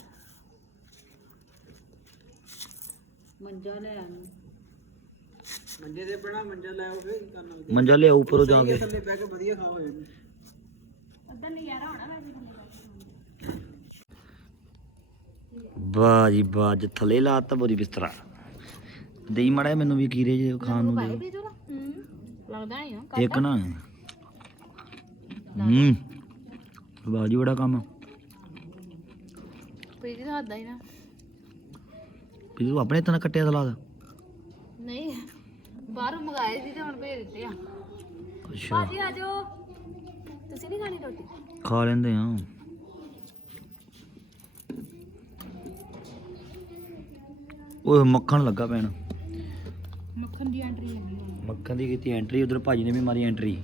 ਮੰਜੇ ਦੇ ਬਣਾ ਮੰਜਾ ਲੈ ਆਓ ਫੇਰ ਕਰਨਾ ਮੰਜਾ ਲਿਆ ਉੱਪਰੋਂ ਜਾ ਕੇ। ਥੱਲੇ ਬਹਿ ਕੇ ਵਧੀਆ ਖਾਓ ਇਹ ਉਧਰ ਨਜ਼ਾਰਾ ਹੋਣਾ ਵੈਸੇ ਥੱਲੇ ਵਾਹ ਜੀ ਵਾਹ ਅੱਜ ਥੱਲੇ ਲਾਤਾ ਬੋਰੀ ਬਿਸਤਰਾ। ਦੇਈ ਮੜਾ ਮੈਨੂੰ ਵੀ ਕੀਰੇ ਜੇ ਖਾਣ ਨੂੰ ਲੱਗਦਾ ਨਹੀਂ ਆ ਇੱਕ ਨਾ। ਹੂੰ। ਵਾਹ ਜੀ ਬੜਾ ਕੰਮ ਪ੍ਰੀਤੀ ਦਾ ਦਾ ਹੀ ਨਾ। ਆਪਣੇ ਤਾਂ ਕੱਟਿਆ ਸਲਾਦ। ਨਹੀਂ। ਬਾਹਰੋਂ ਮੰਗਾਏ ਸੀ ਤੇ ਹੁਣ ਭੇਜ ਦਿੱਤੇ ਆ। ਅੱਛਾ। ਭਾਜੀ ਆ ਜਾਓ। ਤੁਸੀਂ ਨਹੀਂ ਖਾਣੀ ਰੋਟੀ? ਖਾ ਲੈਂਦੇ ਆ ਓਏ ਮੱਖਣ ਲੱਗਾ ਪੈਣ ਮੱਖਣ ਦੀ ਐਂਟਰੀ ਲੱਗੀ ਮੱਖਣ ਦੀ ਕੀਤੀ ਐਂਟਰੀ ਉਧਰ ਭਾਜੀ ਨੇ ਵੀ ਮਾਰੀ ਐਂਟਰੀ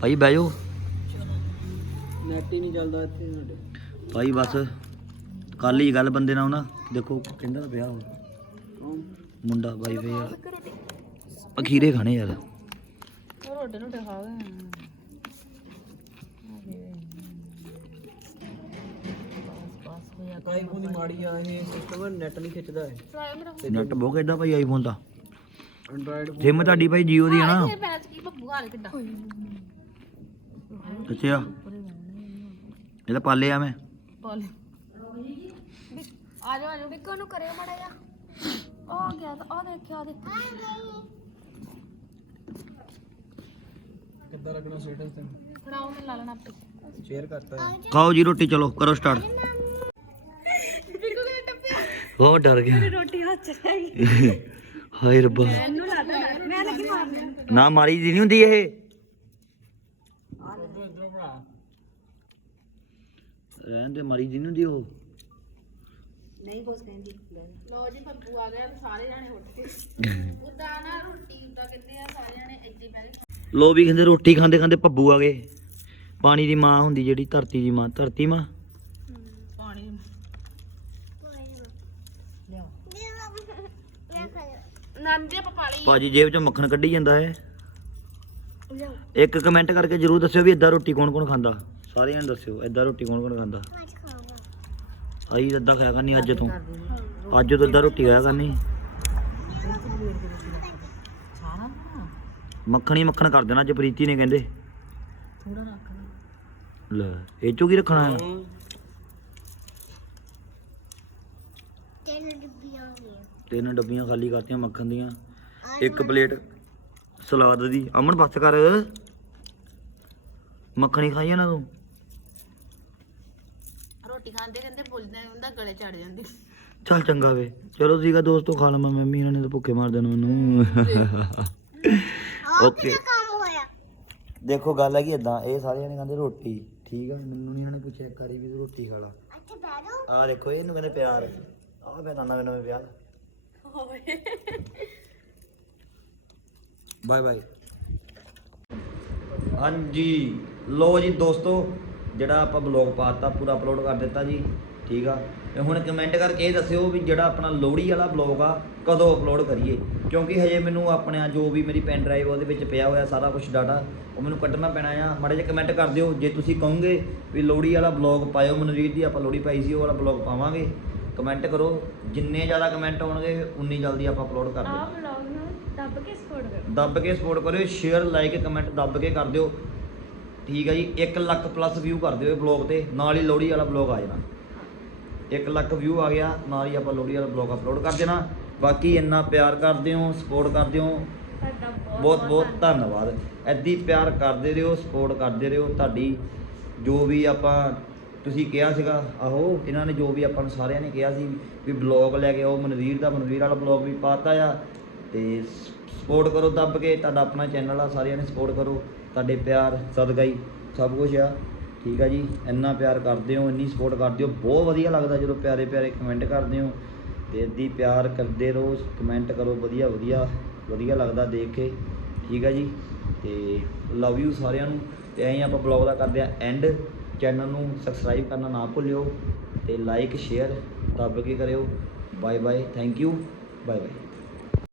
ਭਾਈ ਬਹਿ ਜਾਓ। ਨੈਟ ਹੀ ਨਹੀਂ ਚੱਲਦਾ ਇੱਥੇ ਸਾਡੇ। ਭਾਈ ਬਸ। ਕੱਲ ਹੀ ਗੱਲ ਬੰਦੇ ਨਾਲ ਉਹਨਾਂ ਦੇਖੋ ਕਹਿੰਦਾ ਤਾਂ ਵਿਆਹ ਹੋ ਕੌਣ? ਮੁੰਡਾ ਬਾਈ ਵੇ ਯਾਰ ਅਖੀਰੇ ਖਾਣੇ ਯਾਰ। ਉਹ ਰੋਟੀ ਰੋਟੀ ਖਾ ਗਏ ਆਈਫੋਨ ਦੀ ਮਾੜੀ ਆ ਇਹ ਸਿਸਟਮ ਨੈਟ ਨਹੀਂ ਖਿੱਚਦਾ ਹੈ ਨੈਟ ਬਹੁਤ ਕਿੱਡਾ ਭਾਈ ਆਈਫੋਨ ਦਾ। ਐਂਡਰਾਇਡ ਸਿਮ ਤੁਹਾਡੀ ਭਾਈ ਜੀਓ ਦੀ ਹੈ ਨਾ। ਇਹ ਪੈਚ ਕੀ ਬੱਬੂ ਹਾਲ ਕਿੱਡਾ? ਅੱਛਾ। ਇਹ ਤਾਂ ਪਾਲੇ ਆ ਮੈਂ। ਆ ਜਾਓ ਆ ਜਾਓ ਬਿੱਕੋ ਨੂੰ ਕਰਿਓ ਮੜਾ ਜਾ ਆ ਗਿਆ ਤਾਂ ਆ ਦੇਖਿਆ ਦੇ ਕਿੱਦਾਂ ਲੱਗਣਾ ਸਟੇਟਸ ਤੇ ਫੜਾਓ ਮੈਂ ਲਾ ਲੈਣਾ ਆਪੇ। ਸ਼ੇਅਰ ਕਰਤਾ ਹੈ। ਖਾਓ ਜੀ ਰੋਟੀ ਚਲੋ ਕਰੋ ਸਟਾਰਟ ਹੋ ਡਰ ਗਿਆ। ਰੋਟੀ ਹੱਥ ਚ ਰਹਿ ਗਈ। ਹਾਏ ਰੱਬਾ। ਮੈਨੂੰ ਲੱਗਦਾ ਮੈਂ ਲੱਗੀ ਮਾਰਨ ਨਾ ਮਾਰੀ ਦੀ ਨਹੀਂ ਹੁੰਦੀ ਇਹ। ਰਹਿਣ ਦੇ ਮਾਰੀ ਦੀ ਨਹੀਂ ਹੁੰਦੀ ਉਹ। ਲੋ ਜੀ ਪੱਪੂ ਆ ਗਿਆ ਤੇ ਸਾਰੇ ਜਾਣੇ ਉੱਠ ਕੇ ਉਦਾਂ ਨਾ ਰੋਟੀ ਉਦਾਂ ਕਹਿੰਦੇ ਆ ਸਾਰੇ ਜਾਣੇ ਇੱਥੇ ਹੀ ਬਹਿ ਕੇ ਲੋ ਵੀ ਕਹਿੰਦੇ ਰੋਟੀ ਖਾਂਦੇ ਖਾਂਦੇ ਭੱਬੂ ਆ ਗਏ। ਪਾਣੀ ਦੀ ਮਾਂ ਹੁੰਦੀ ਜਿਹੜੀ ਧਰਤੀ ਦੀ ਮਾਂ। ਧਰਤੀ ਮਾਂ? ਨਾਂਦੇ ਪਪਾਲੀ ਭਾਜੀ ਜੇਬ ਚੋਂ ਮੱਖਣ ਕੱਢੀ ਜਾਂਦਾ ਹੈ। ਇੱਕ ਕਮੈਂਟ ਕਰਕੇ ਜਰੂਰ ਦੱਸਿਓ ਵੀ ਇਦਾਂ ਰੋਟੀ ਕੌਣ ਕੌਣ ਖਾਂਦਾ। ਸਾਰਿਆਂ ਨੂੰ ਦੱਸਿਓ ਇਦਾਂ ਰੋਟੀ ਕੌਣ ਕੌਣ ਖਾਂਦਾ। ਆਈ ਇਦਾਂ ਖਾਇਆ ਕਰਨੀ ਅੱਜ ਤੋਂ। ਅੱਜ ਤੋਂ ਇਦਾਂ ਰੋਟੀ ਖਾਇਆ ਕਰਨੀ। ਮੱਖਣ ਹੀ ਮੱਖਣ ਕਰ ਦੇਣਾ ਅੱਜ ਪ੍ਰੀਤੀ ਨੇ ਕਹਿੰਦੇ। ਥੋੜਾ ਰੱਖ ਲੈ ਇਹ ਚੋਂ ਕੀ ਰੱਖਣਾ ਹੈ? ਤਿੰਨ ਡੱਬੀਆਂ ਖਾਲੀ ਕਰਤੀਆਂ ਮੱਖਣ ਦੀਆਂ। ਇੱਕ ਪਲੇਟ ਸਲਾਦ ਦੀ। ਅਮਨ ਬੱਸ ਕਰ। ਮੱਖਣੀ ਖਾਈ ਨਾ ਤੂੰ? ਰੋਟੀ ਖਾਂਦੇ ਕਹਿੰਦੇ ਬੋਲਦੇ ਹੁੰਦਾ ਗਲੇ ਚੜ ਜਾਂਦੇ। ਚੱਲ ਚੰਗਾ ਵੇ। ਚਲੋ ਸੀਗਾ ਦੋਸਤੋ ਖਾ ਲਵਾਂ ਮੰਮੀ ਇਹਨਾਂ ਨੇ ਤਾਂ ਭੁੱਖੇ ਮਾਰ ਦੇਣਾ ਮੈਨੂੰ। ਓਕੇ। ਦੇਖੋ ਗੱਲ ਹੈ ਕਿ ਇਦਾਂ ਇਹ ਸਾਰਿਆਂ ਨੇ ਕਹਿੰਦੇ ਰੋਟੀ ਠੀਕ ਆ? ਮੈਨੂੰ ਨਹੀਂ ਇਹਨਾਂ ਨੇ ਪੁੱਛਿਆ ਇੱਕ ਵਾਰੀ ਵੀ ਤੂੰ ਰੋਟੀ ਖਾ ਲਾ। ਆ ਦੇਖੋ ਇਹਨੂੰ ਕਹਿੰਦੇ ਪਿਆਰ। ਆ ਮੈਂ ਨਵੇਂ ਨਵੇਂ ਪਿਆਰ ਬਾਏ ਬਾਏ। ਹਾਂਜੀ। ਲੋ ਜੀ ਦੋਸਤੋ ਜਿਹੜਾ ਆਪਾਂ ਬਲੌਗ ਪਾਤਾ ਪੂਰਾ ਅਪਲੋਡ ਕਰ ਦਿੱਤਾ ਜੀ। ਠੀਕ ਆ? ਤੇ ਹੁਣ ਕਮੈਂਟ ਕਰਕੇ ਇਹ ਦੱਸਿਓ ਵੀ ਜਿਹੜਾ ਆਪਣਾ ਲੋਹੜੀ ਵਾਲਾ ਬਲੌਗ ਆ ਕਦੋਂ ਅਪਲੋਡ ਕਰੀਏ? ਕਿਉਂਕਿ ਹਜੇ ਮੈਨੂੰ ਆਪਣੇ ਆ ਜੋ ਵੀ ਮੇਰੀ ਪੈਨ ਡਰਾਈਵ ਉਹਦੇ ਵਿੱਚ ਪਿਆ ਹੋਇਆ ਸਾਰਾ ਕੁਝ ਡਾਟਾ ਉਹ ਮੈਨੂੰ ਕੱਢਣਾ ਪੈਣਾ ਆ। ਮਾੜੇ ਜਿਹਾ ਕਮੈਂਟ ਕਰ ਦਿਓ ਜੇ ਤੁਸੀਂ ਕਹੋਗੇ ਵੀ ਲੋਹੜੀ ਵਾਲਾ ਬਲੌਗ ਪਾਇਓ ਮਨਵੀਰ ਦੀ ਆਪਾਂ ਲੋਹੜੀ ਪਾਈ ਸੀ ਉਹ ਵਾਲਾ ਬਲੌਗ ਪਾਵਾਂਗੇ। ਕਮੈਂਟ ਕਰੋ ਜਿੰਨੇ ਜ਼ਿਆਦਾ ਕਮੈਂਟ ਆਉਣਗੇ ਉਨੀ ਜਲਦੀ ਆਪਾਂ ਅਪਲੋਡ ਕਰ ਦਿਓ। ਵਲੌਗ ਨੂੰ ਦੱਬ ਕੇ ਸਪੋਰਟ ਕਰੋ। ਦੱਬ ਕੇ ਸਪੋਰਟ ਕਰਿਓ ਸ਼ੇਅਰ ਲਾਈਕ ਕਮੈਂਟ ਦੱਬ ਕੇ ਕਰ ਦਿਓ। ਠੀਕ ਹੈ ਜੀ 1 ਲੱਖ ਪਲੱਸ ਵਿਊ ਕਰ ਦਿਓ ਇਹ ਬਲੌਗ ਤੇ ਨਾਲ ਹੀ ਲੋਹੜੀ ਵਾਲਾ ਬਲੌਗ ਆ ਜਾਣਾ। 1 ਲੱਖ ਵਿਊ ਆ ਗਿਆ ਨਾਲ ਹੀ ਆਪਾਂ ਲੋਹੜੀ ਵਾਲਾ ਬਲੌਗ ਅਪਲੋਡ ਕਰ ਦੇਣਾ। ਬਾਕੀ ਇੰਨਾ ਪਿਆਰ ਕਰਦੇ ਹੋ ਸਪੋਰਟ ਕਰਦੇ ਹੋ ਤੁਹਾਡਾ ਬਹੁਤ ਬਹੁਤ ਧੰਨਵਾਦ। ਐਦੀ ਪਿਆਰ ਕਰਦੇ ਰਹੋ ਸਪੋਰਟ ਕਰਦੇ ਰਹੋ ਤੁਹਾਡੀ ਜੋ ਵੀ ਆਪਾਂ ਤੁਸੀਂ ਕਿਹਾ ਸੀਗਾ ਆਹੋ ਇਹਨਾਂ ਨੇ ਜੋ ਵੀ ਆਪਾਂ ਨੂੰ ਸਾਰਿਆਂ ਨੇ ਕਿਹਾ ਸੀ ਵੀ ਬਲੌਗ ਲੈ ਕੇ ਆਓ ਮਨਵੀਰ ਦਾ ਮਨਵੀਰ ਵਾਲਾ ਬਲੌਗ ਵੀ ਪਾਤਾ ਆ। ਤੇ ਸਪੋਰਟ ਕਰੋ ਦੱਬ ਕੇ ਤੁਹਾਡਾ ਆਪਣਾ ਚੈਨਲ ਆ ਸਾਰਿਆਂ ਨੇ ਸਪੋਰਟ ਕਰੋ। ਤੁਹਾਡੇ ਪਿਆਰ ਸਦਕਾ ਹੀ ਸਭ ਕੁਝ ਆ। ਠੀਕ ਆ ਜੀ? ਇੰਨਾ ਪਿਆਰ ਕਰਦੇ ਹੋ, ਇੰਨੀ ਸਪੋਰਟ ਕਰਦੇ ਹੋ, ਬਹੁਤ ਵਧੀਆ ਲੱਗਦਾ ਜਦੋਂ ਪਿਆਰੇ ਪਿਆਰੇ ਕਮੈਂਟ ਕਰਦੇ ਹੋ। ਤੇ ਇੱਦੀ ਪਿਆਰ ਕਰਦੇ ਰਹੋ ਕਮੈਂਟ ਕਰੋ, ਵਧੀਆ ਵਧੀਆ ਵਧੀਆ ਲੱਗਦਾ ਦੇਖ ਕੇ, ਠੀਕ ਆ ਜੀ? ਤੇ ਲਵ ਯੂ ਸਾਰਿਆਂ ਨੂੰ। ਤੇ ਐਂ ਆਪਾਂ ਬਲੌਗ ਦਾ ਕਰਦੇ ਆ ਐਂਡ ਚੈਨਲ ਨੂੰ ਸਬਸਕ੍ਰਾਈਬ ਕਰਨਾ ਨਾ ਭੁੱਲਿਓ ਤੇ ਲਾਈਕ ਸ਼ੇਅਰ ਦੱਬ ਕੇ ਕਰਿਓ। Bye bye thank you bye bye